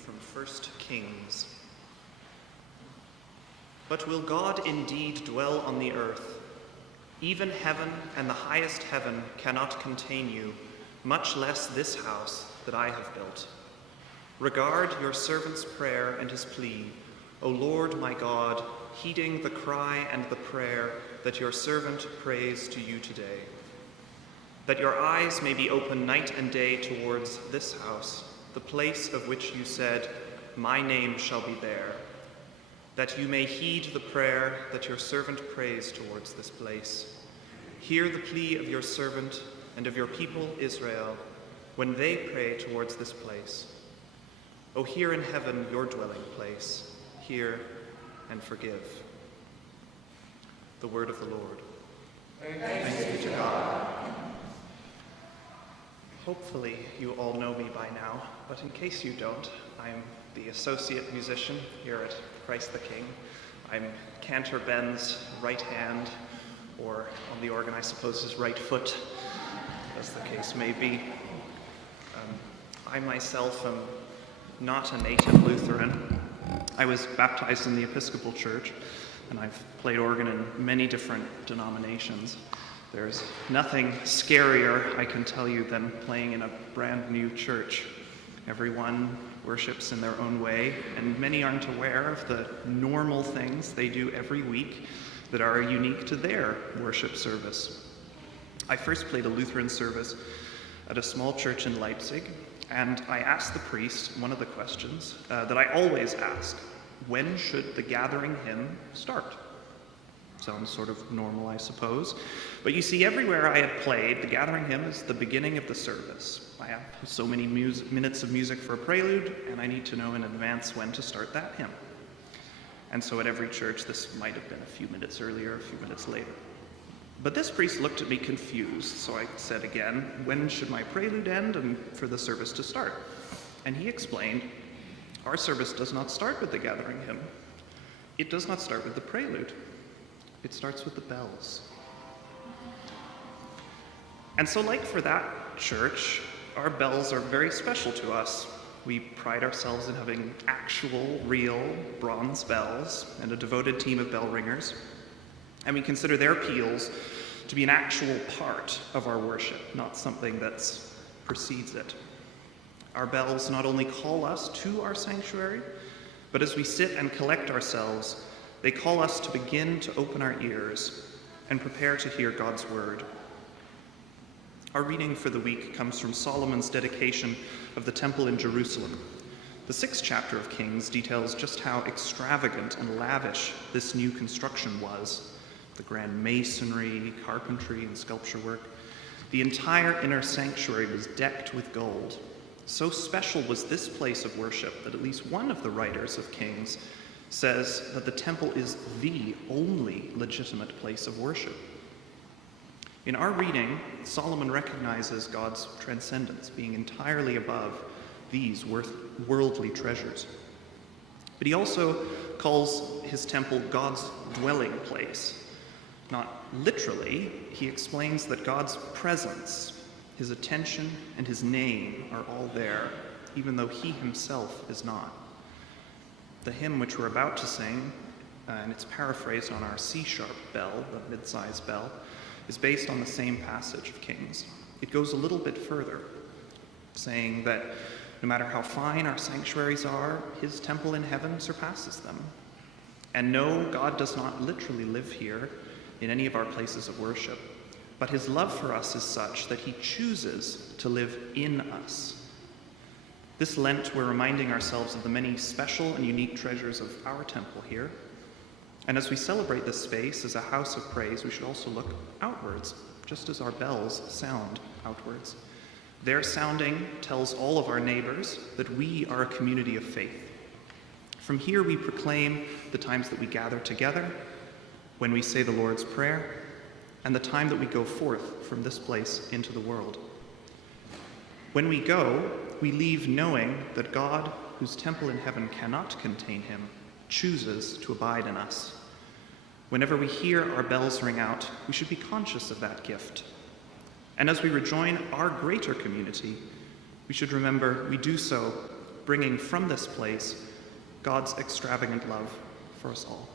from 1 Kings. But will God indeed dwell on the earth? Even heaven and the highest heaven cannot contain you, much less this house that I have built. Regard your servant's prayer and his plea, O Lord my God, heeding the cry and the prayer that your servant prays to you today. That your eyes may be open night and day towards this house, the place of which you said, my name shall be there. That you may heed the prayer that your servant prays towards this place. Hear the plea of your servant and of your people Israel when they pray towards this place. O hear in heaven your dwelling place. Hear and forgive. The word of the Lord. Thanks be to God. Hopefully you all know me by now, but in case you don't, I'm the associate musician here at Christ the King. I'm Cantor Ben's right hand, or on the organ I suppose his right foot, as the case may be. I myself am not a native Lutheran. I was baptized in the Episcopal Church, and I've played organ in many different denominations. There's nothing scarier, I can tell you, than playing in a brand new church. Everyone worships in their own way, and many aren't aware of the normal things they do every week that are unique to their worship service. I first played a Lutheran service at a small church in Leipzig, and I asked the priest one of the questions that I always ask: when should the gathering hymn start? Sounds sort of normal, I suppose. But you see, everywhere I had played, the gathering hymn is the beginning of the service. I have so many minutes of music for a prelude, and I need to know in advance when to start that hymn. And so at every church, this might have been a few minutes earlier, a few minutes later. But this priest looked at me confused, so I said again, when should my prelude end and for the service to start? And he explained, our service does not start with the gathering hymn. It does not start with the prelude. It starts with the bells. And so, like for that church, our bells are very special to us. We pride ourselves in having actual, real bronze bells and a devoted team of bell ringers. And we consider their peals to be an actual part of our worship, not something that precedes it. Our bells not only call us to our sanctuary, but as we sit and collect ourselves, they call us to begin to open our ears and prepare to hear God's word. Our reading for the week comes from Solomon's dedication of the temple in Jerusalem. The 6th chapter of Kings details just how extravagant and lavish this new construction was. The grand masonry, carpentry, and sculpture work. The entire inner sanctuary was decked with gold. So special was this place of worship that at least one of the writers of Kings says that the temple is the only legitimate place of worship. In our reading, Solomon recognizes God's transcendence, being entirely above these worldly treasures. But he also calls his temple God's dwelling place. Not literally, he explains that God's presence, his attention, and his name are all there, even though he himself is not. The hymn which we're about to sing, and it's paraphrased on our C-sharp bell, the mid-sized bell, is based on the same passage of Kings. It goes a little bit further, saying that no matter how fine our sanctuaries are, his temple in heaven surpasses them. And no, God does not literally live here in any of our places of worship, but his love for us is such that he chooses to live in us. This Lent, we're reminding ourselves of the many special and unique treasures of our temple here. And as we celebrate this space as a house of praise, we should also look outwards, just as our bells sound outwards. Their sounding tells all of our neighbors that we are a community of faith. From here we proclaim the times that we gather together, when we say the Lord's Prayer, and the time that we go forth from this place into the world. When we go, we leave knowing that God, whose temple in heaven cannot contain him, chooses to abide in us. Whenever we hear our bells ring out, we should be conscious of that gift. And as we rejoin our greater community, we should remember we do so bringing from this place God's extravagant love for us all.